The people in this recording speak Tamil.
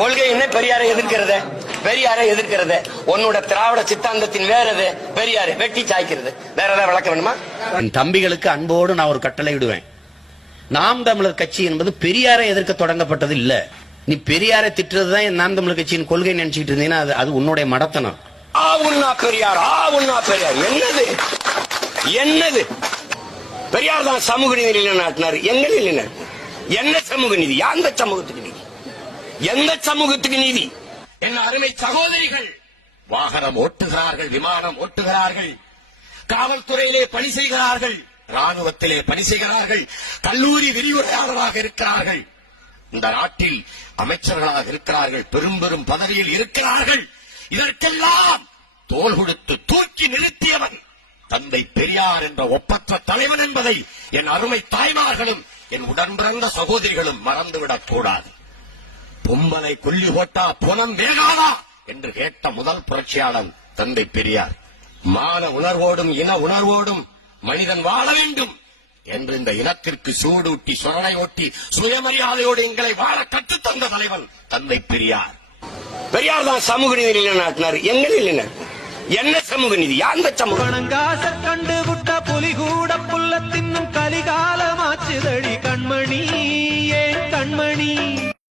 கொள்கை என்ன? பெரியாரை எதிர்க்கிறது. பெரியாரை எதிர்க்கிறது உன்னோட திராவிட சித்தாந்தத்தின் வேற எது? பெரியாரை வெட்டி சாய்க்கிறது. வேற ஏதாவது விளக்க வேணுமா? என் தம்பிகளுக்கு அன்போடு நான் ஒரு கட்டளை இடுவேன். நாம் தமிழர் கட்சி என்பது பெரியாரை எதிர்க்க தொடங்கப்பட்டது இல்ல. நீ பெரியாரை திட்டுறதுதான் நாம் தமிழர் கட்சியின் கொள்கை நினைச்சிட்டு இருந்தீங்கன்னா அது உன்னுடைய மடத்தனம். பெரியார் பெரியார் என்னது என்னது? பெரியார் தான் சமூக நீதி நிலைநாட்டினார். எங்க நிலைநாட்டினார்? என்ன சமூக நீதி? எந்த சமூகத்துக்கு நீதி? எந்த சமூகத்துக்கு நீதி? என்ன அருமை சகோதரிகள் வாகனம் ஓட்டுகிறார்கள், விமானம் ஓட்டுகிறார்கள், காவல்துறையிலே பணி செய்கிறார்கள், ராணுவத்திலே பணி செய்கிறார்கள், கல்லூரி விரிவுரையாளராக இருக்கிறார்கள், இந்த நாட்டில் அமைச்சர்களாக இருக்கிறார்கள், பெரும் பெரும் பதவியில் இருக்கிறார்கள். இதற்கெல்லாம் தோள் கொடுத்து தூக்கி நிறுத்தியவன் தந்தை பெரியார் என்ற ஒப்பற்ற தலைவன் என்பதை என் அருமை தாய்மார்களும் என் உடன் பிறந்த சகோதரிகளும் மறந்துவிடக் கூடாது. பொம்பலை கொல்லி போட்டா புனம் வேகாதா என்று கேட்ட முதல் புரட்சியாளன் தந்தை பெரியார். மான உணர்வோடும் இன உணர்வோடும் மனிதன் வாழ வேண்டும் என்று இந்த இனத்திற்கு சூடூட்டி சொரணை ஓட்டி சுயமரியாதையோடு எங்களை வாழ கற்றுத்தந்த தலைவன் தந்தை பெரியார். பெரியார் தான் சமூக நீதி நிலைநாட்டினார். எங்க நிலைநாட்டினார்? என்ன சமூக நீதி? அந்த சமூகம் கண்டு விட்ட புலி கூட புல்ல தின்னும் கலிகாலமாச்சுதடி.